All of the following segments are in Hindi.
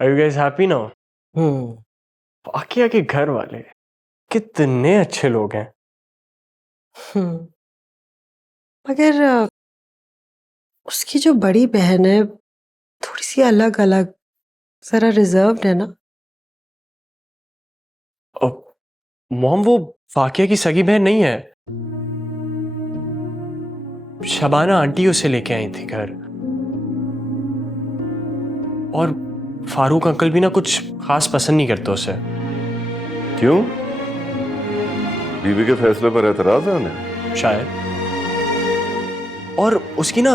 Are you guys happy now? हम्म। आकिया के घर वाले कितने अच्छे लोग हैं। मगर उसकी जो बड़ी बहन है थोड़ी सी अलग अलग, जरा रिजर्व्ड है ना। मॉम वो फाकिया की सगी बहन नहीं है। शबाना आंटी उसे लेके आई थी घर। और फारूक अंकल भी ना कुछ खास पसंद नहीं करते उसे। क्यों? बीवी के फैसले पर एतराज है उन्हें? शायद। और उसकी ना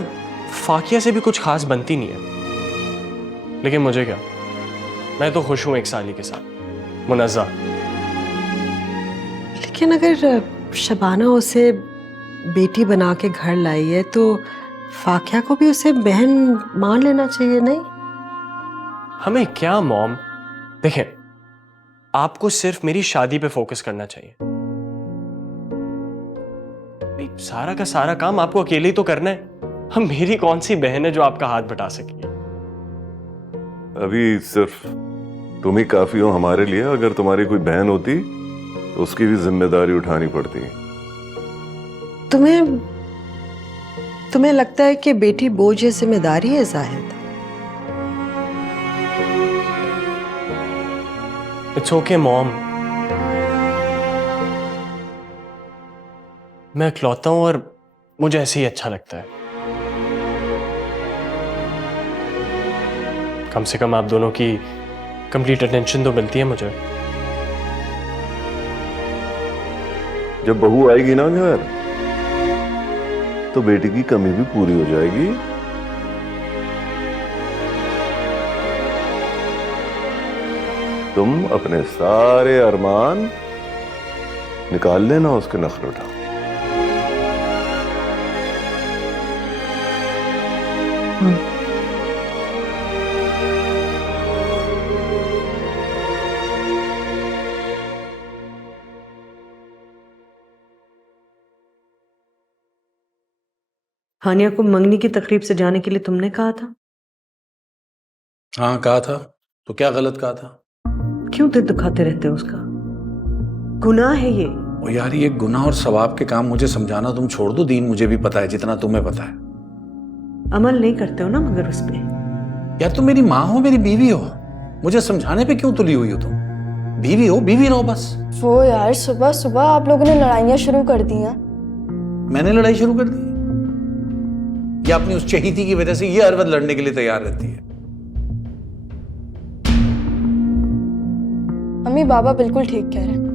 फाकिया से भी कुछ खास बनती नहीं है। लेकिन मुझे क्या, मैं तो खुश हूं एक साली के साथ, मुनज़्ज़ा। लेकिन अगर शबाना उसे बेटी बना के घर लाई है तो फाकिया को भी उसे बहन मान लेना चाहिए, नहीं? हमें क्या मॉम, देखें, आपको सिर्फ मेरी शादी पे फोकस करना चाहिए। सारा का सारा काम आपको अकेले ही तो करना है। हम मेरी कौन सी बहन है जो आपका हाथ बटा सकी। अभी सिर्फ तुम ही काफी हो हमारे लिए। अगर तुम्हारी कोई बहन होती तो उसकी भी जिम्मेदारी उठानी पड़ती। तुम्हें लगता है कि बेटी बोझ ये जिम्मेदारी है जाहिद? इट्स ओके मॉम, मैं इकलौता हूं और मुझे ऐसे ही अच्छा लगता है। कम से कम आप दोनों की कंप्लीट अटेंशन तो मिलती है मुझे। जब बहू आएगी ना घर तो बेटी की कमी भी पूरी हो जाएगी। तुम अपने सारे अरमान निकाल लेना उसके नखरोटा। हानिया को मंगनी की तकरीब से जाने के लिए तुमने कहा था। हाँ कहा था, तो क्या गलत कहा था? क्यों दिल दुखाते रहते हो उसका? गुनाह है ये। ओ यार, ये गुनाह और सवाब के काम मुझे समझाना तुम छोड़ दो। दीन मुझे भी पता है जितना तुम्हें पता है। अमल नहीं करते हो ना मगर उस पे। यार तुम मेरी माँ हो, मेरी बीवी हो, मुझे समझाने पे क्यों तुली हुई हो तुम? बीवी हो, बीवी रहो बस। वो यार सुबह सुबह आप लोगों ने लड़ाइयाँ शुरू कर दी हैं। मैंने लड़ाई शुरू कर दी? या अपनी उस चहेती की वजह से ये हर वक्त लड़ने के लिए तैयार रहती है? अम्मी बाबा बिल्कुल ठीक कह रहे हैं।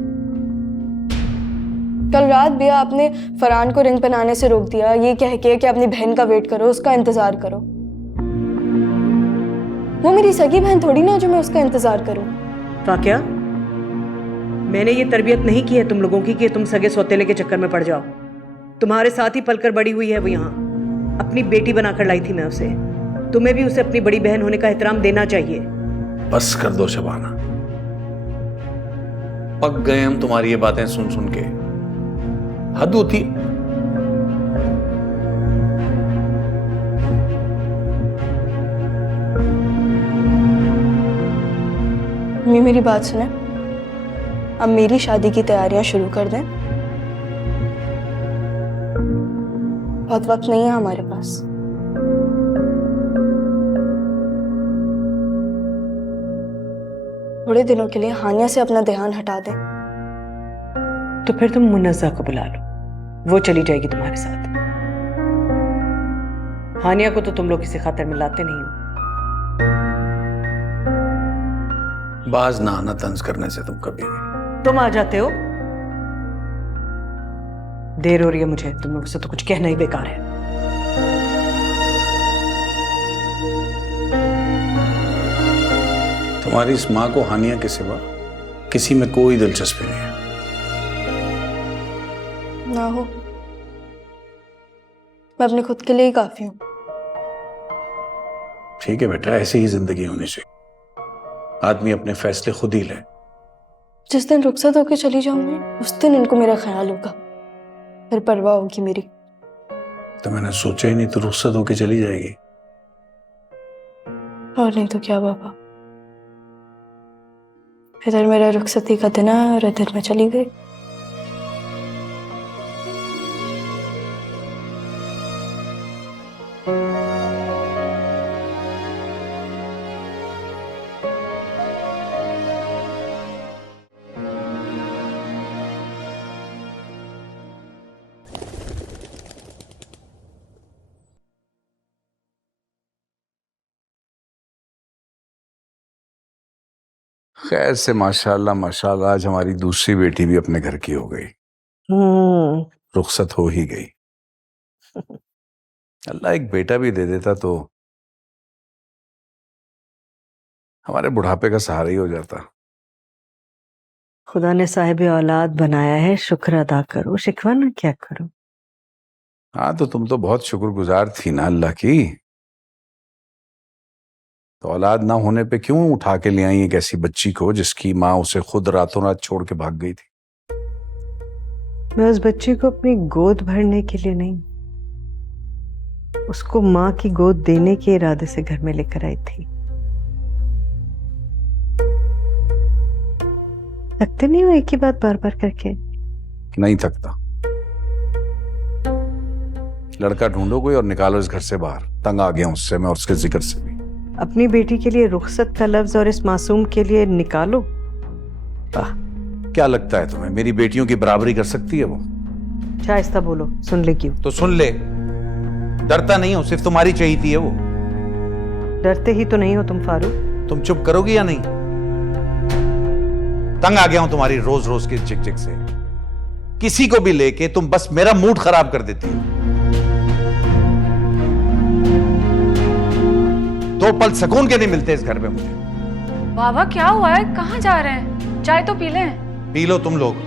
कल रात भी आपने फरहान को रिंग पहनाने से रोक दिया, ये कह के कि अपनी बहन का वेट करो, उसका इंतजार करो। वो मेरी सगी बहन थोड़ी ना जो मैं उसका इंतजार करूं। वाकया मैंने ये तरबियत नहीं की है तुम लोगों की कि तुम सगे सौतेले के चक्कर में पड़ जाओ। तुम्हारे साथ ही पलकर बड़ी हुई है वो। यहाँ अपनी बेटी बनाकर लाई थी मैं उसे। तुम्हें भी उसे अपनी बड़ी बहन होने का एहतराम देना चाहिए। बस कर दो शबाना, पक गए हम तुम्हारी ये बातें सुन सुन के। हद होती। अम्मी मेरी बात सुने, अब मेरी शादी की तैयारियां शुरू कर दें। बहुत वक्त नहीं है हमारे पास। थोड़े दिनों के लिए हानिया से अपना ध्यान हटा दें। तो फिर तुम मुनज़्ज़ा को बुला लो, वो चली जाएगी तुम्हारे साथ। हानिया को तो तुम लोग किसी खातर में लाते नहीं हो। बाज ना आना तंज करने से तुम कभी भी। तुम आ जाते हो। देर हो रही है मुझे, तुम लोगों से तो कुछ कहना ही बेकार है। तुम्हारी इस माँ को हानिया के सिवा किसी में कोई दिलचस्पी नहीं है। ना हो, मैं अपने खुद के लिए ही काफी हूं। ठीक है बेटा, ऐसी ही जिंदगी होनी चाहिए। आदमी अपने फैसले खुद ही ले। जिस दिन रुखसत होकर चली जाऊंगी उस दिन इनको मेरा ख्याल होगा, फिर परवाह होगी मेरी। तो मैंने सोचा ही नहीं तो रुखसत होके चली जाएगी। और नहीं तो क्या बाबा, इधर मेरा रुखसती का दिन है और इधर मैं चली गई। खैर से माशाल्लाह माशाल्लाह आज हमारी दूसरी बेटी भी अपने घर की हो गई, रुखसत हो ही गई। अल्लाह एक बेटा भी दे देता तो हमारे बुढ़ापे का सहारा ही हो जाता। खुदा ने साहिब औलाद बनाया है, शुक्र अदा करो, शिकवा ना क्या करो। हाँ तो तुम तो बहुत शुक्रगुजार थी ना अल्लाह की, तो औलाद ना होने पे क्यों उठा के ले आई एक ऐसी बच्ची को जिसकी माँ उसे खुद रातों रात छोड़ के भाग गई थी। मैं उस बच्ची को अपनी गोद भरने के लिए नहीं, उसको माँ की गोद देने के इरादे से घर में लेकर आई थी। थकते नहीं हो एक ही बात बार बार करके? नहीं थकता। लड़का ढूंढो कोई और निकालो इस घर से बाहर, तंग आ गया उससे मैं और उसके जिक्र से भी। अपनी बेटी के लिए रुखसत का लफ्ज और इस मासूम के लिए निकालो। क्या लगता है तुम्हें मेरी बेटियों की बराबरी कर सकती है वो? शाइस्ता बोलो, सुन ले क्यों? तो सुन ले, डरता नहीं हूं, सिर्फ तुम्हारी चाहिए है वो। डरते ही तो नहीं हो तुम फारूक। तुम चुप करोगी या नहीं? तंग आ गया हूं तुम्हारी रोज रोज की झिक से। किसी को भी लेके तुम बस मेरा मूड खराब कर देती हो। दो पल सुकून के नहीं मिलते इस घर में मुझे। बाबा क्या हुआ है, कहाँ जा रहे हैं? चाय तो पी लें। पी लो तुम लोग।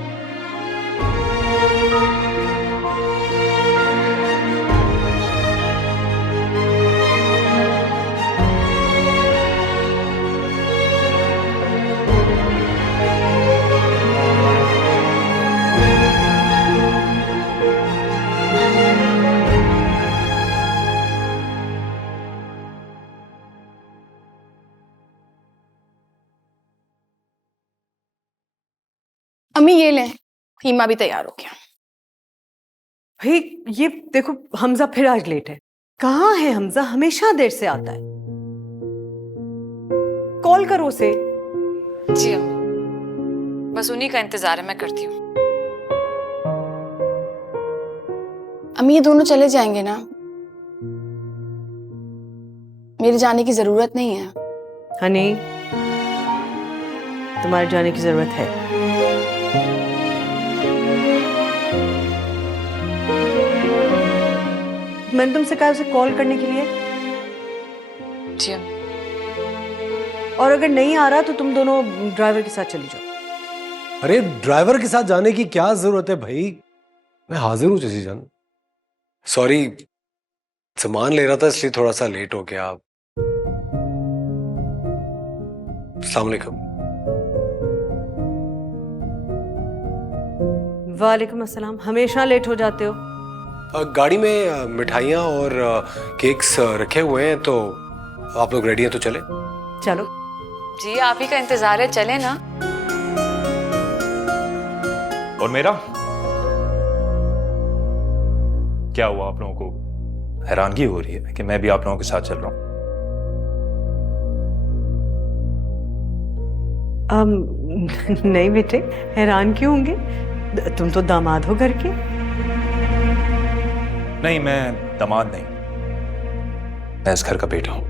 अम्मी ये लें, कीमा भी तैयार हो गया। भाई ये देखो, हमजा फिर आज लेट है। कहाँ है हमजा? हमेशा देर से आता है। कॉल करो उसे। जी अम्मी, बस उन्हीं का इंतजार है, मैं करती हूँ। अम्मी ये दोनों चले जाएंगे ना, मेरे जाने की जरूरत नहीं है। हनी, तुम्हारे जाने की जरूरत है। मैंने तुमसे कहा उसे कॉल करने के लिए। जी अम्मी। और अगर नहीं आ रहा तो तुम दोनों ड्राइवर के साथ चली जाओ। अरे ड्राइवर के साथ जाने की क्या जरूरत है भाई, मैं हाजिर हूँ चची जान। सॉरी, सामान ले रहा था इसलिए थोड़ा सा लेट हो गया। अस्सलाम वालेकुम। वालेकुम अस्सलाम। हमेशा लेट हो जाते हो। गाड़ी में मिठाइयाँ और केक्स रखे हुए हैं, तो आप लोग रेडी हैं तो चले। चलो। जी आप ही का इंतजार है, चले ना। और मेरा क्या हुआ? आप लोगों को हैरानगी हो रही है कि मैं भी आप लोगों के साथ चल रहा हूं? नहीं बेटे, हैरान क्यों होंगे? तुम तो दामाद हो घर के। नहीं, मैं दामाद नहीं, मैं इस घर का बेटा हूं।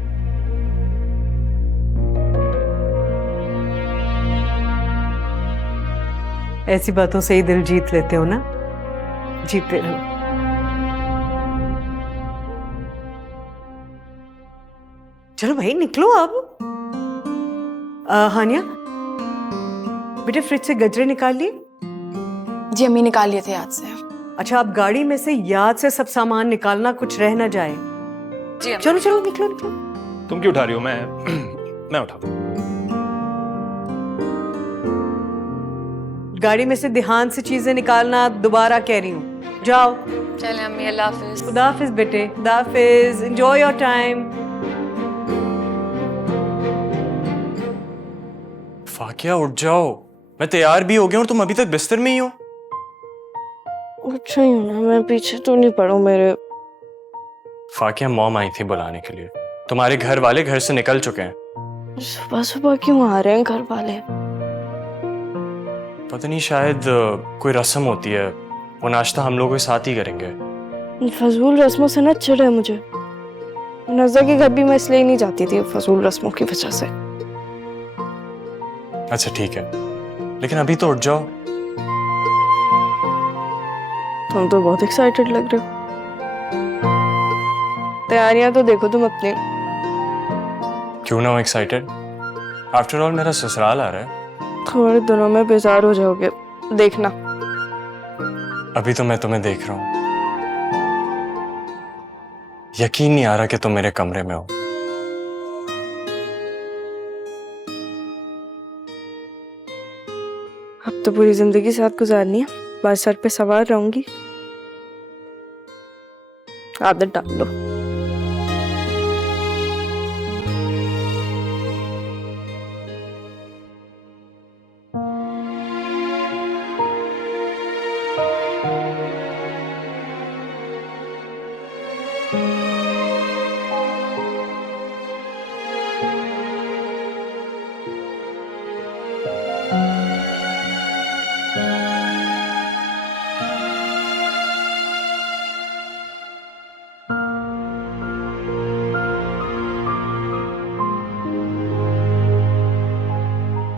ऐसी बातों से ही दिल जीत लेते हो ना? जीते रहो। चलो भाई निकलो अब। हानिया बेटे, फ्रिज से गजरे निकाल लिए? जी अम्मी निकाल लिए थे याद से। अच्छा, आप गाड़ी में से याद से सब सामान निकालना, कुछ रह ना जाए। जी अम्मी। चलो चलो निकलो निकलो। तुम क्यों उठा रही हो? मैं उठाता हूं। गाड़ी में से ध्यान से चीजें निकालना, दोबारा कह रही हूँ। जाओ। चलें अम्मी, अल्लाह हाफिज। खुदा हाफिज बेटे, खुदा हाफिज। Enjoy your time. फाकिया उठ जाओ, मैं तैयार भी हो गया हूँ, तुम अभी तक बिस्तर में ही हो। उठ रही हूँ ना, मैं पीछे तो नहीं पड़ू मेरे। फाकिया मॉम आई थी बुलाने के लिए, तुम्हारे घर वाले घर से निकल चुके हैं। सुबह सुबह क्यों आ रहे हैं घर वाले? पता नहीं, शायद कोई रस्म होती है, वो नाश्ता हम लोगों के साथ ही करेंगे। फजूल रस्मों से ना चिढ़ है मुझे। नज़र के घर भी मैं इसलिए नहीं जाती थी, फजूल रस्मों की वजह से। अच्छा ठीक है, लेकिन अभी तो उठ जाओ। तुम तो बहुत एक्साइटेड लग रहे हो। तैयारियां तो देखो तुम अपनी। क्यों ना हो एक्साइटेड, आफ्टर ऑल मेरा ससुराल आ रहा है। थोड़े दिनों में बेजार हो जाओगे, देखना। अभी तो मैं तुम्हें देख रहा हूँ, यकीन नहीं आ रहा कि तुम मेरे कमरे में हो। अब तो पूरी जिंदगी साथ गुजारनी है, बस सर पे सवार रहूंगी। आदत डाल लो।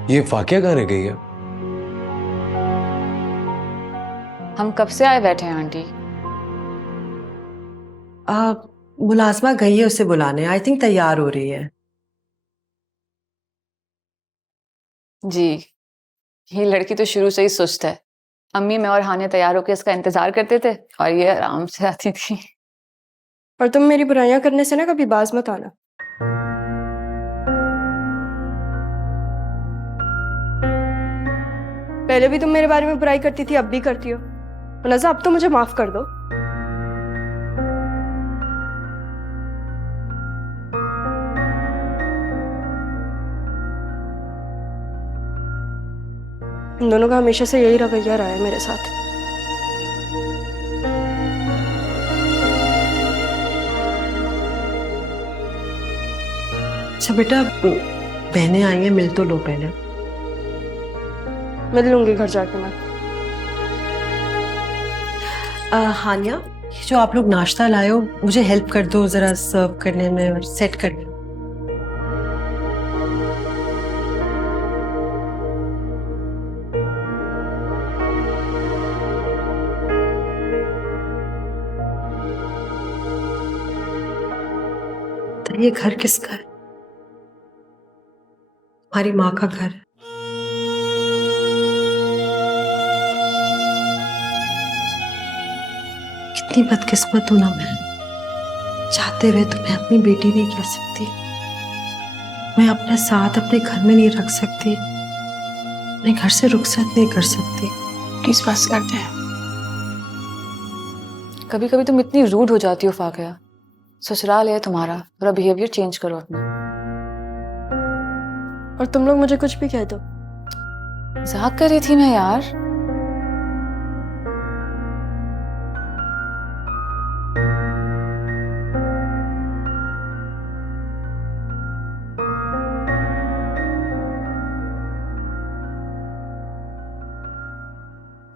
ये फाकिया कहाँ रह गई है? हम कब से आए बैठे हैं आंटी। मुलाजमा गई है उसे बुलाने, आई थिंक तैयार हो रही है। जी, ये लड़की तो शुरू से ही सुस्त है। अम्मी, मैं और हानिया तैयार होकर इसका इंतजार करते थे और ये आराम से आती थी। और तुम मेरी बुराइयां करने से ना कभी बाज मत आना। पहले भी तुम मेरे बारे में बुराई करती थी, अब भी करती हो। नज़ा, अब तो मुझे माफ कर दो। इन दोनों का हमेशा से यही रवैया रहा है मेरे साथ। अच्छा बेटा, बहनें आई हैं, मिल तो लो पहले। मिल लूंगी घर जाके मैं। हानिया, ये जो आप लोग नाश्ता लाए हो, मुझे हेल्प कर दो जरा सर्व करने में और सेट करने में। तो ये घर किसका है? हमारी माँ का घर है। कितनी बदकिस्मत हूं ना मैं, चाहते हुए तुम्हें अपनी बेटी नहीं कह सकती, मैं अपने साथ अपने घर में नहीं रख सकती, अपने घर से रुखसत नहीं कर सकती। प्लीज बस करते हैं। कभी कभी तुम इतनी रूड हो जाती हो फाकिया। ससुराल है तुम्हारा, थोड़ा बिहेवियर चेंज करो अपना। और तुम लोग मुझे कुछ भी कह दो। मजाक कर रही थी मैं यार।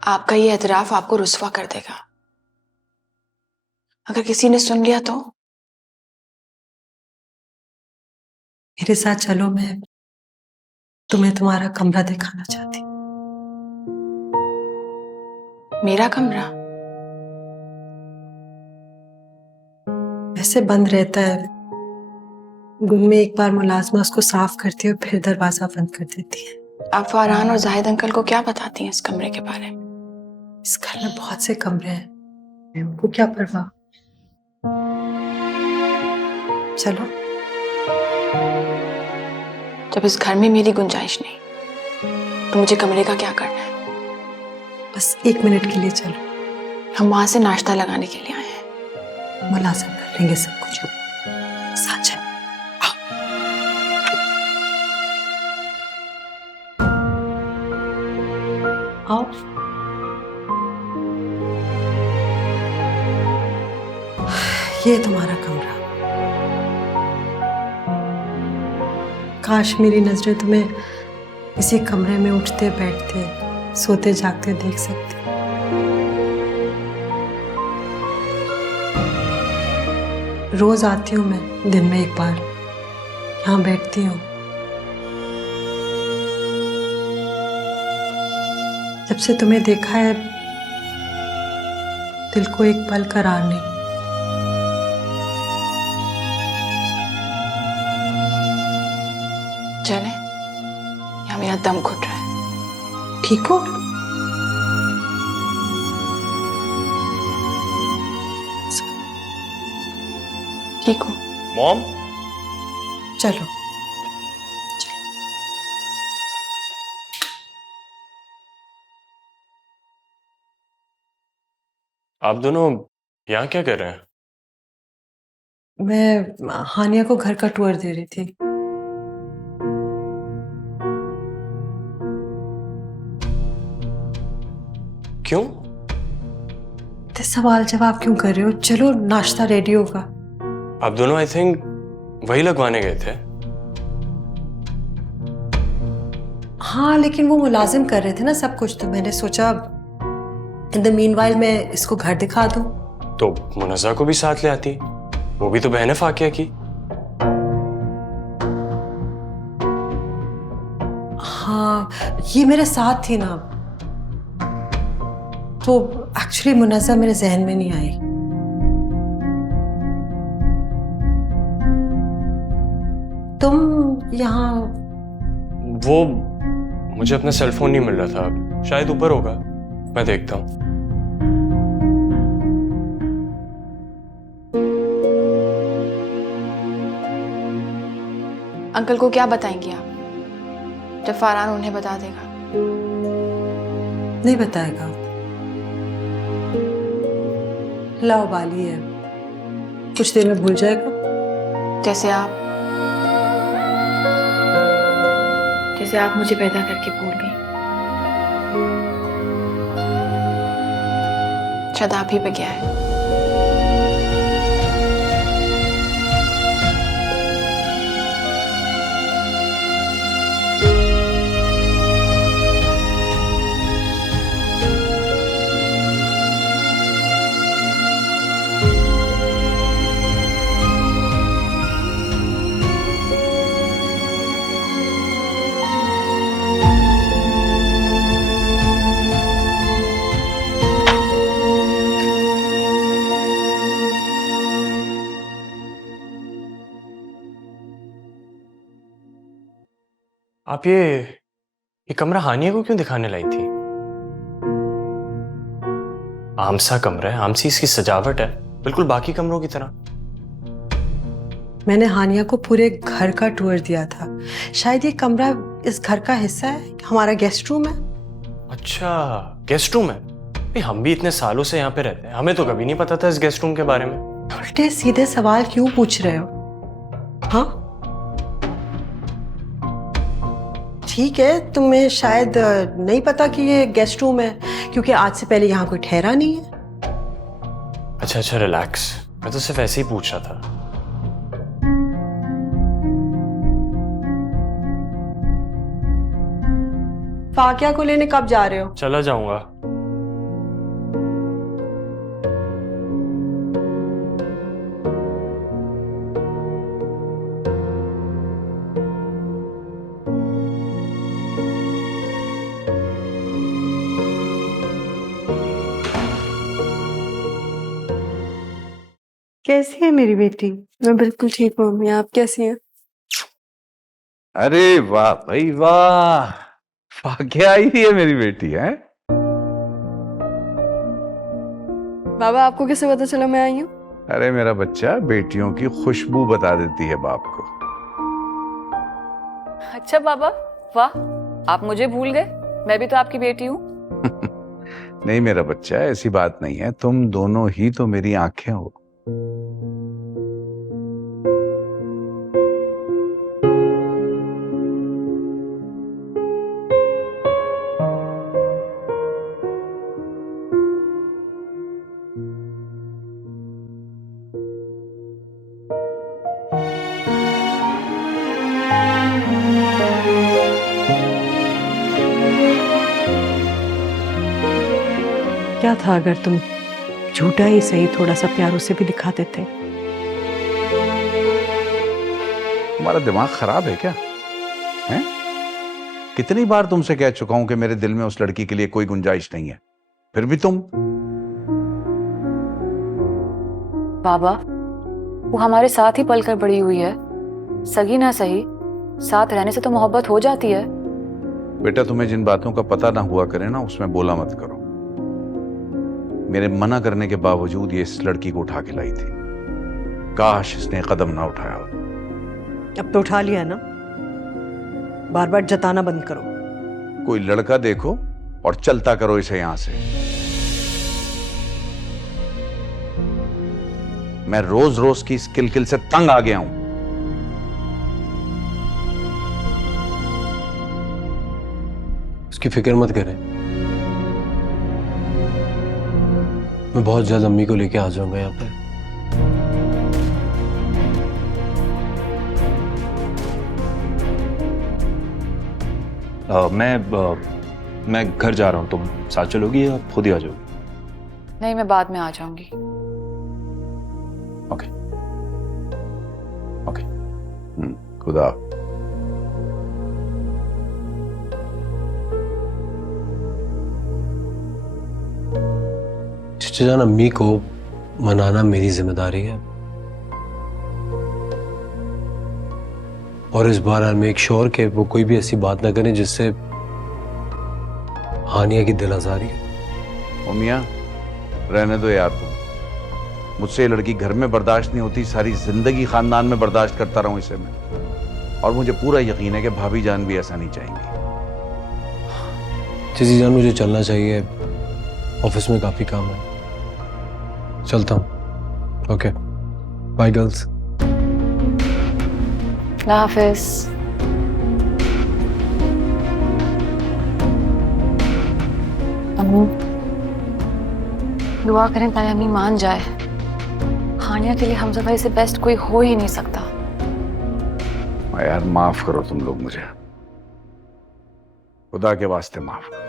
आपका ये एतराफ आपको रुस्वा कर देगा। अगर किसी ने सुन लिया तो? मेरे साथ चलो, मैं तुम्हें तुम्हारा कमरा दिखाना चाहती। मेरा कमरा? वैसे बंद रहता है, दिन में एक बार मुलाजमा उसको साफ करती है और फिर दरवाजा बंद कर देती है। आप फरहान और जाहिद अंकल को क्या बताती हैं इस कमरे के बारे में? इस घर में बहुत से कमरे हैं, उनको क्या परवाह। चलो। जब इस घर में मेरी गुंजाइश नहीं, तो मुझे कमरे का क्या करना है? बस 1 मिनट के लिए चलो। हम वहां से नाश्ता लगाने के लिए आए हैं। मुलाजिम कर लेंगे सब कुछ, साथ चलो। आओ। ये तुम्हारा कमरा। काश मेरी नजरें तुम्हें इसी कमरे में उठते बैठते सोते जागते देख सकती। रोज आती हूँ मैं, दिन में एक बार यहाँ बैठती हूँ। जब से तुम्हें देखा है दिल को एक पल करार नहीं। चले, यहाँ मेरा दम घुट रहा है। ठीक हो? ठीक हूँ। मॉम, चलो। आप दोनों यहाँ क्या कर रहे हैं? मैं हानिया को घर का टूर दे रही थी। क्यों? तो सवाल जवाब क्यों कर रहे हो? चलो, नाश्ता रेडी होगा। आप दोनों आई थिंक वही लगवाने गए थे। हाँ, लेकिन वो मुलाजिम कर रहे थे ना सब कुछ, तो मैंने सोचा इन द मीनवाइल मैं इसको घर दिखा दूं। तो मुनज़्ज़ा को भी साथ ले आती, वो भी तो बहन है फाकिया की। हाँ, ये मेरे साथ थी ना, तो एक्चुअली मुनज़्ज़ा मेरे जहन में नहीं आई। तुम यहाँ? वो मुझे अपना सेल फोन नहीं मिल रहा था, शायद ऊपर होगा, मैं देखता हूँ। अंकल को क्या बताएंगी आप जब फरहान उन्हें बता देगा? नहीं बताएगा, लावाली है, कुछ देर में भूल जाएगा। जैसे आप मुझे पैदा करके भूल गई। शायद आप ही पे गया है। आप ये कमरा हानिया को क्यों दिखाने लाई थी? आम सा कमरा है, आम सी इसकी सजावट है, बिल्कुल बाकी कमरों की तरह। मैंने हानिया को पूरे घर का टूर दिया था। शायद ये कमरा इस घर का हिस्सा है, हमारा गेस्ट रूम है। अच्छा, गेस्ट रूम है। भाई हम भी इतने सालों से यहाँ पे रहते हैं, हमें तो कभी नहीं पता था इस गेस्ट रूम के बारे में। उल्टे सीधे सवाल क्यों पूछ रहे हो? हाँ, ठीक है, तुम्हें शायद नहीं पता कि ये गेस्ट रूम है क्योंकि आज से पहले यहाँ कोई ठहरा नहीं है। अच्छा अच्छा, रिलैक्स, मैं तो सिर्फ ऐसे ही पूछ रहा था। फाकिया को लेने कब जा रहे हो? चला जाऊंगा। कैसी है मेरी बेटी? मैं बिल्कुल ठीक हूँ मम्मी, आप कैसी हैं? अरे वाह भाई वाह, फाकिया आई है मेरी बेटी है। बाबा, आपको कैसे पता चला मैं आई हूँ? अरे मेरा बच्चा बेटियों की खुशबू बता देती है बाप को। अच्छा बाबा, वाह, आप मुझे भूल गए, मैं भी तो आपकी बेटी हूँ। नहीं मेरा बच्चा, ऐसी बात नहीं है, तुम दोनों ही तो मेरी आंखें हो। क्या था अगर तुम झूठा ही सही थोड़ा सा प्यार उसे भी दिखा देते? तुम्हारा दिमाग खराब है क्या? हैं? कितनी बार तुमसे कह चुका हूं कि मेरे दिल में उस लड़की के लिए कोई गुंजाइश नहीं है, फिर भी तुम। बाबा, वो हमारे साथ ही पलकर बड़ी हुई है, सगी ना सही, साथ रहने से तो मोहब्बत हो जाती है। बेटा, तुम्हें जिन बातों का पता ना हुआ करे ना, उसमें बोला मत करो। मेरे मना करने के बावजूद ये इस लड़की को उठा के लाई थी। काश इसने कदम ना उठाया हो। अब तो उठा लिया ना, बार बार जताना बंद करो। कोई लड़का देखो और चलता करो इसे यहां से। मैं रोज रोज की इस किलकिल से तंग आ गया हूं। उसकी फिक्र मत करें, मैं बहुत जल्द अम्मी को लेके आ जाऊंगा यहाँ पे। मैं घर जा रहा हूँ, तुम साथ चलोगी या खुद ही आ जाओगी? नहीं, मैं बाद में आ जाऊंगी। Okay okay. खुदा। चचा जान, अम्मी को मनाना मेरी जिम्मेदारी है, और इस बार आई मेक श्योर कि वो कोई भी ऐसी बात ना करें जिससे हानिया की दिल आजारी हो। मियां, रहने दो यार तुम। मुझसे ये लड़की घर में बर्दाश्त नहीं होती, सारी जिंदगी खानदान में बर्दाश्त करता रहूं इसे मैं, और मुझे पूरा यकीन है कि भाभी जान भी ऐसा नहीं चाहेंगी। चची जान, मुझे चलना चाहिए, ऑफिस में काफी काम है, चलता हूँ। Okay, bye girls. अल्लाह हाफिज। अम्मी, दुआ करें ताकि अम्मी मान जाए। हानिया के लिए हमजा भाई से बेस्ट कोई हो ही नहीं सकता। यार माफ करो तुम लोग मुझे, खुदा के वास्ते माफ करो।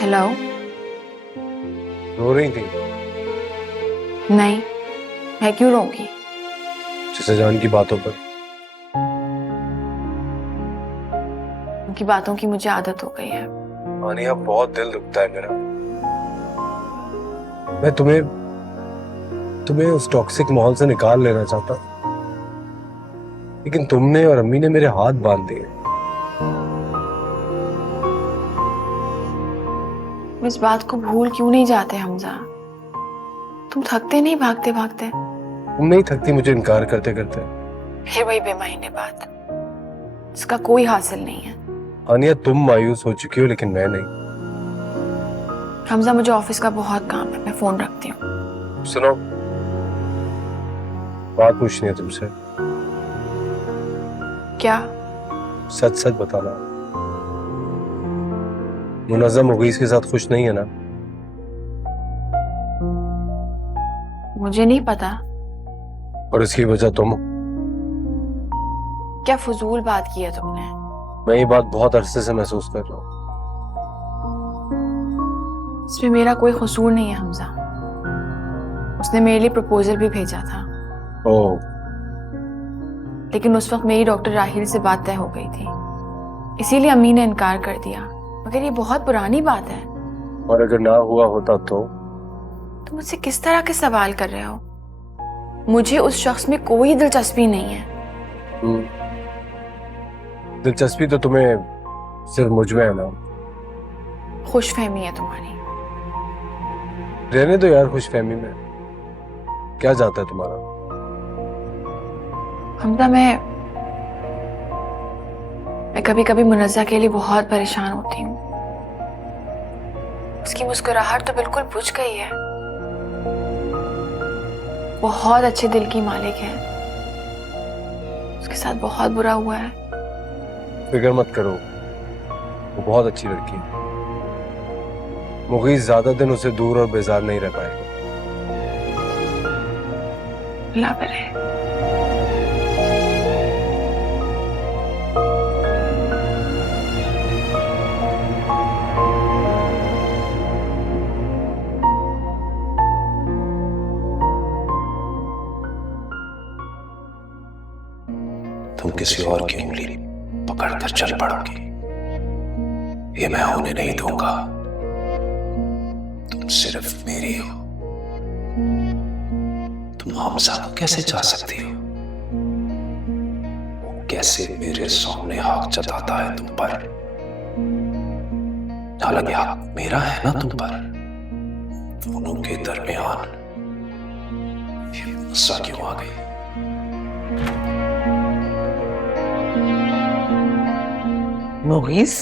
हेलो। रो रही थी? नहीं, मैं क्यों रोऊंगी? चचा जान की बातों पर। उनकी बातों की मुझे आदत हो गई है। हानिया, बहुत दिल दुखता है मेरा। मैं तुम्हें उस टॉक्सिक माहौल से निकाल लेना चाहता, लेकिन तुमने और अम्मी ने मेरे हाथ बांध दिए। इस बात को भूल क्यों नहीं जाते हमजा? तुम थकते नहीं भागते भागते? तुम नहीं थकती मुझे इनकार करते करते? फिर वही बेमहीने बात, इसका कोई हासिल नहीं है। हानिया, तुम मायूस हो चुकी हो, लेकिन मैं नहीं। हमजा, मुझे ऑफिस का बहुत काम है, मैं फोन रखती हूँ। सुनो, बात पूछनी है तुमसे। क्या? सच सच बताना, मुनज़्ज़म मुगीस के साथ खुश नहीं है ना? मुझे नहीं पता। और इसकी वजह तुम? क्या फजूल बात की है तुमने? मैं ये बात बहुत अरसे से महसूस कर रहा हूँ। इसमें मेरा कोई कसूर नहीं है हमजा। उसने मेरे लिए प्रपोजल भी भेजा था। ओह। लेकिन उस वक्त मेरी डॉक्टर राहिल से बात तय हो गई थी, इसीलिए अम्मी ने इनकार कर दिया। मगर ये बहुत पुरानी बात है। और अगर ना हुआ होता तो? तुम मुझसे किस तरह के सवाल कर रहे हो? मुझे उस शख्स में कोई दिलचस्पी नहीं है। दिलचस्पी तो तुम्हें सिर्फ मुझ में है ना। खुशफहमी है तुम्हारी। रहने दो यार खुशफहमी में, क्या जाता है तुम्हारा। हमदा, मैं कभी कभी मुनज़्ज़ा के लिए बहुत परेशान होती हूँ। उसकी मुस्कुराहट तो बिल्कुल बुझ गई है। बहुत अच्छे दिल की मालिक है, उसके साथ बहुत बुरा हुआ है। फिक्र मत करो, वो बहुत अच्छी लड़की है। मुगीस ज्यादा दिन उसे दूर और बेजार नहीं रह पाएगा। अल्लाह करे। तुम किसी और की उंगली पकड़कर चल पड़ोगी, ये मैं होने नहीं दूंगा। तुम सिर्फ मेरी हो। तुम हमजा को कैसे जा सकती हो? वो कैसे मेरे सामने हक जताता है तुम पर, हालांकि हक मेरा है ना तुम पर। दोनों के दरमियान ये गुस्सा क्यों आ गई? मुगीस,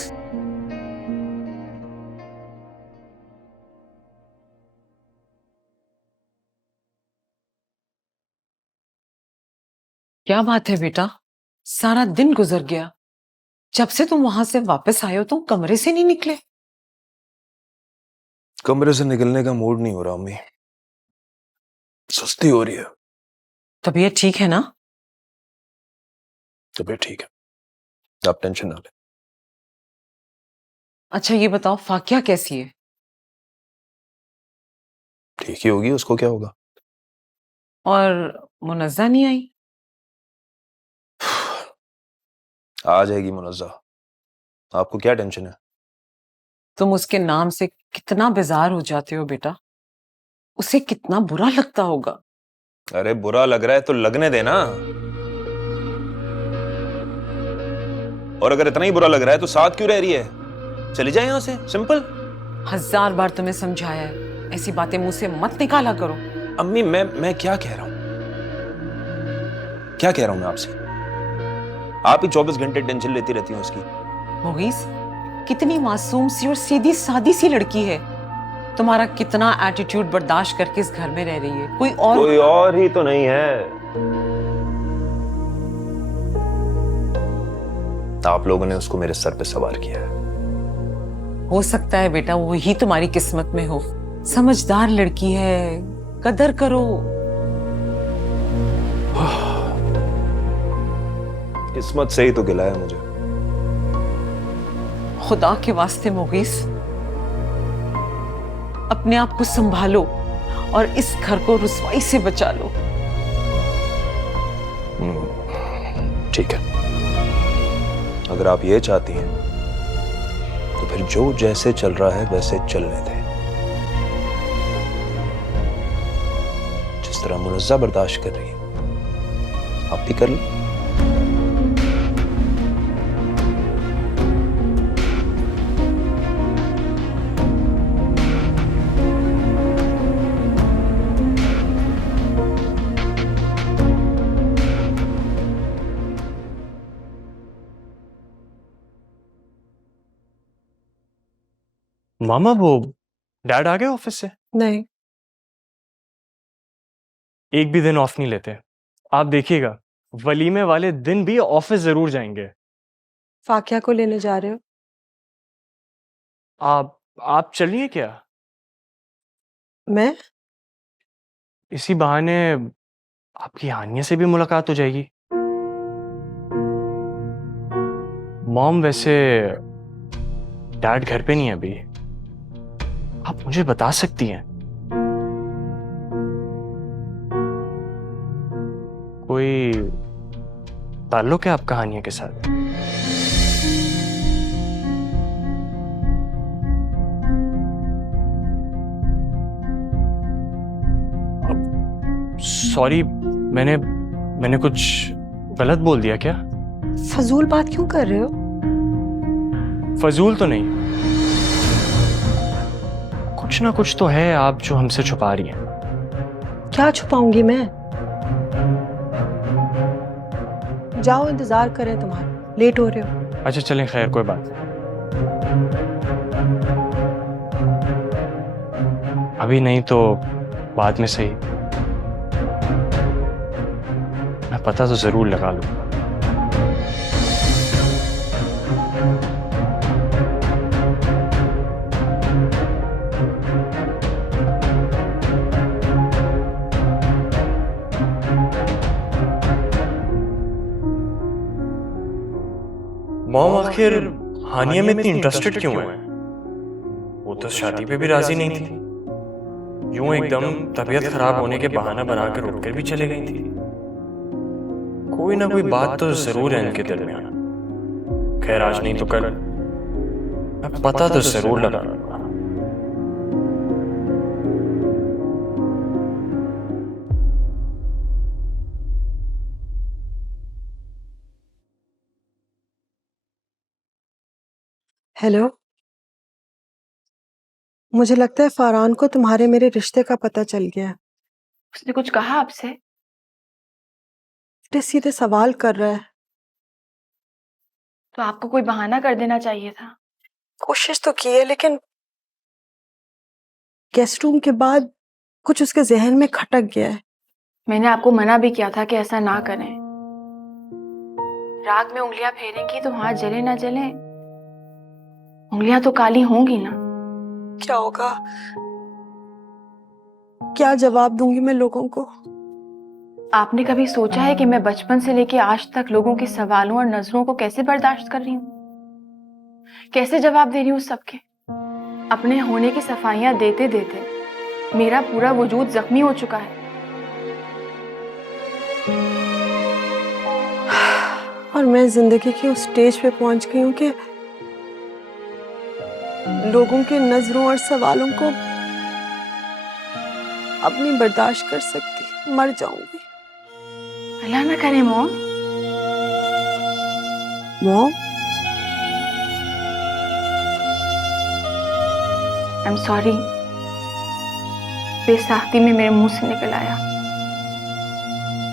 क्या बात है बेटा, सारा दिन गुजर गया। जब से तुम वहां से वापस आए हो तुम कमरे से नहीं निकले। कमरे से निकलने का मूड नहीं हो रहा अम्मी, सुस्ती हो रही है। तबीयत ठीक है ना? तबीयत ठीक है, आप टेंशन ना लें। अच्छा ये बताओ फाकिया कैसी है? ठीक ही होगी, उसको क्या होगा। और मुनज़्ज़ा नहीं आई? आ जाएगी मुनज़्ज़ा, आपको क्या टेंशन है? तुम उसके नाम से कितना बेजार हो जाते हो बेटा, उसे कितना बुरा लगता होगा। अरे बुरा लग रहा है तो लगने देना, और अगर इतना ही बुरा लग रहा है तो साथ क्यों रह रही है? चली जाए यहां से, सिंपल। 1000 बार तुम्हें समझाया है, ऐसी बातें मुंह से मत निकाला करो। अम्मी मैं क्या कह रहा हूं, क्या कह रहा हूं मैं आपसे? आप ही 24 घंटे टेंशन लेती रहती हैं उसकी। मुगीस, कितनी मासूम सी और सीधी सादी सी लड़की है, तुम्हारा कितना एटीट्यूड बर्दाश्त करके इस घर में रह रही है। कोई और ही तो नहीं है। आप लोगों ने उसको मेरे सर पे सवार किया है। हो सकता है बेटा वही तुम्हारी किस्मत में हो। समझदार लड़की है, कदर करो। किस्मत से ही तो गिला है मुझे। खुदा के वास्ते मुगीस, अपने आप को संभालो और इस घर को रुसवाई से बचा लो। ठीक है, अगर आप ये चाहती हैं तो फिर जो जैसे चल रहा है वैसे चलने दें। जिस तरह मुनज़्ज़ा बर्दाश्त कर रही है आप भी कर लो। मामा वो डैड आ गए ऑफिस से? नहीं। एक भी दिन ऑफ नहीं लेते। आप देखिएगा वलीमे वाले दिन भी ऑफिस जरूर जाएंगे। फाकिया को लेने जा रहे हो? आप चलिए क्या? मैं? इसी बहाने आपकी हानिया से भी मुलाकात हो जाएगी। मॉम वैसे डैड घर पे नहीं है अभी, आप मुझे बता सकती हैं? कोई ताल्लुक है आपका हानिया के साथ? सॉरी, मैंने कुछ गलत बोल दिया क्या? फजूल बात क्यों कर रहे हो? फजूल तो नहीं, कुछ ना कुछ तो है आप जो हमसे छुपा रही हैं। क्या छुपाऊंगी मैं? जाओ, इंतजार करें तुम्हारा, लेट हो रहे हो। अच्छा चलें, खैर कोई बात नहीं। अभी नहीं तो बाद में सही। मैं पता तो जरूर लगा लूंगा। मॉम आखिर हानिया में इतनी इंटरेस्टेड क्यों है? वो तो शादी पे भी राजी नहीं थी, यूं एकदम तबीयत खराब होने के बहाना बनाकर उठकर भी चले गई थी। कोई ना कोई बात तो जरूर है इनके दरमियान। खैर आज नहीं तो कल मैं पता तो जरूर लगा लूंगा। हेलो, मुझे लगता है फरहान को तुम्हारे मेरे रिश्ते का पता चल गया। उसने कुछ कहा आपसे? सीधे सीधे सवाल कर रहा है। तो आपको कोई बहाना कर देना चाहिए था। कोशिश तो की है, लेकिन गेस्ट रूम के बाद कुछ उसके जहन में खटक गया है। मैंने आपको मना भी किया था कि ऐसा ना करें। राग में उंगलियां फेरेंगी तो हाथ जले ना जले, उंगलियां तो काली होंगी ना। क्या होगा? क्या जवाब दूंगी मैं लोगों को? आपने कभी सोचा है कि मैं बचपन से लेके आज तक लोगों के सवालों और नजरों को कैसे बर्दाश्त कर रही हूँ, कैसे जवाब दे रही हूँ सबके? अपने होने की सफाइयां देते देते मेरा पूरा वजूद जख्मी हो चुका है। और मैं जिंदगी की उस स्टेज पे पहुंच गई हूँ कि लोगों के नजरों और सवालों को अपनी बर्दाश्त कर सकती, मर जाऊंगी। अल्लाह ना करे mom. Mom, I am sorry, बेसाख्ती में मेरे मुंह से निकल आया।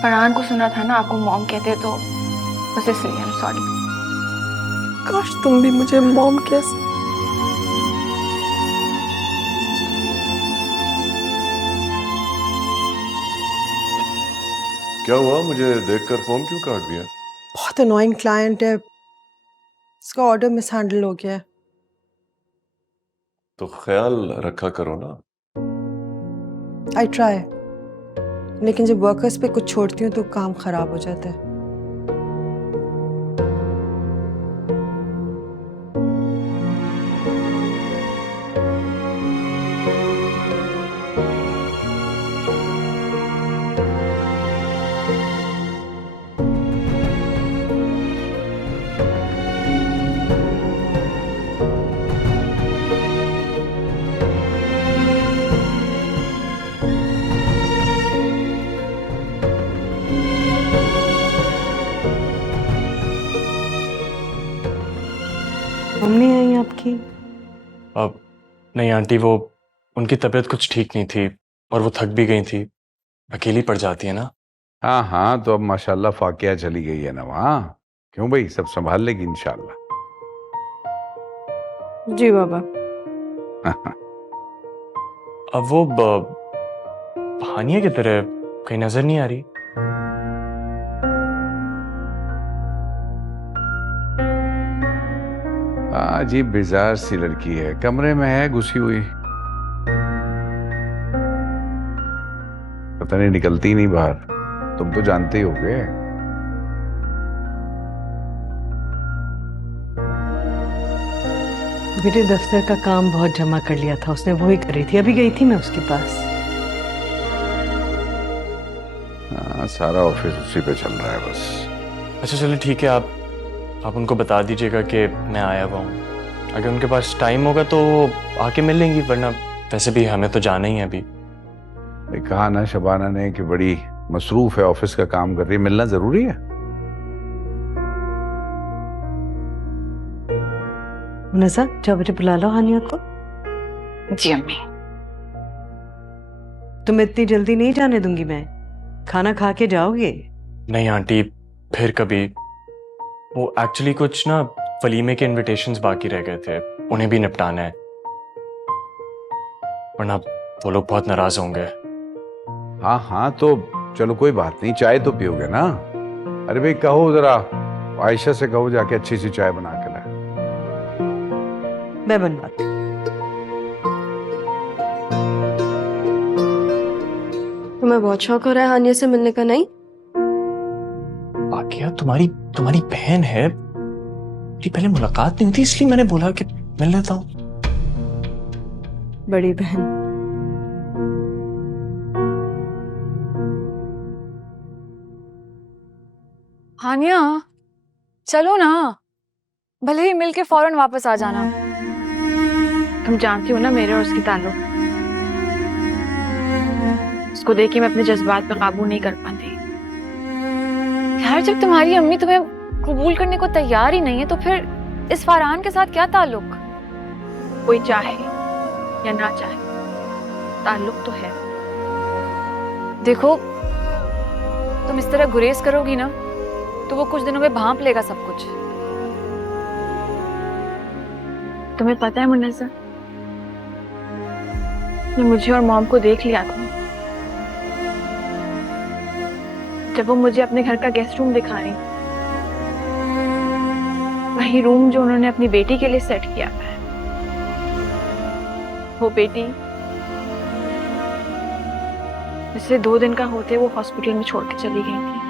फरहान को सुना था ना आपको मॉम कहते, तो बस इसलिए आई एम सॉरी। काश तुम भी मुझे मॉम कह सकती। क्या हुआ? मुझे देखकर फोन क्यों काट दिया? बहुत अनोइंग क्लाइंट है, इसका ऑर्डर मिसहैंडल हो गया है। तो ख्याल रखा करो ना। आई ट्राई, लेकिन जब वर्कर्स पे कुछ छोड़ती हूँ तो काम खराब हो जाता है। मम्मी आई आपकी? अब नहीं आंटी, वो उनकी तबीयत कुछ ठीक नहीं थी और वो थक भी गई थी, अकेली पड़ जाती है ना। हाँ हाँ, तो अब माशाल्लाह फाकिया चली गई है ना वहाँ। क्यों भाई, सब संभाल लेगी इंशाल्लाह। जी बाबा। अब वो हानिया की तरह कहीं नजर नहीं आ रही। अजीब बिजार सी लड़की है, कमरे में है घुसी हुई, पता नहीं निकलती नहीं बाहर। तुम तो जानते ही होगे। बेटे दफ्तर का काम बहुत जमा कर लिया था उसने, वही कर रही थी, अभी गई थी मैं उसके पास। हाँ, सारा ऑफिस उसी पे चल रहा है बस। अच्छा चलो ठीक है, आप उनको बता दीजिएगा कि मैं आया हुआ हूँ। अगर उनके पास टाइम होगा तो आके मिल लेंगी, वरना वैसे भी हमें तो जाना ही है अभी। कहा ना शबाना ने कि बड़ी मसरूफ है, ऑफिस का काम कर रही है, मिलना जरूरी है। मुनज़्ज़ा, जाओ बेटे बुला लो हानिया को। जी अम्मी। तुम इतनी जल्दी नहीं जाने दूंगी मैं। खाना खा के जाओगे? नहीं आंटी, फिर कभी। वो एक्चुअली कुछ ना वलीमे के इनविटेशंस बाकी रह गए थे, उन्हें भी निपटाना है, वरना वो लोग बहुत नाराज होंगे। हाँ हाँ, तो चलो कोई बात नहीं, चाय तो पियोगे ना? अरे भाई कहो जरा, आयशा से कहो जाके अच्छी सी चाय बना के लाए। मैं बनवाती हूँ। तुम्हें बहुत शौक हो रहा है हानिया से मिलने का, नहीं? बाकिया तुम्हारी बहन है, मेरी पहले मुलाकात नहीं हुई थी इसलिए मैंने बोला कि मिल लेता हूँ। बड़ी बहन। हानिया चलो ना, भले ही मिलके फौरन वापस आ जाना। तुम जानती हो ना मेरे और उसके ताल्लुक। उसको देख के मैं अपने जज्बात पे काबू नहीं कर पाती। यार जब तुम्हारी अम्मी तुम्हें कबूल करने को तैयार ही नहीं है तो फिर इस फरहान के साथ क्या ताल्लुक? कोई चाहे या ना चाहे, ताल्लुक तो है। देखो तुम इस तरह गुरेज करोगी ना तो वो कुछ दिनों में भांप लेगा सब कुछ। तुम्हें पता है मुनज़्ज़ा, मैं मुझे और मॉम को देख लिया था जब वो मुझे अपने घर का गेस्ट रूम दिखा रही, वही रूम जो उन्होंने अपनी बेटी के लिए सेट किया है। वो बेटी जिसे 2 दिन का होते वो हॉस्पिटल में छोड़ के चली गई थी।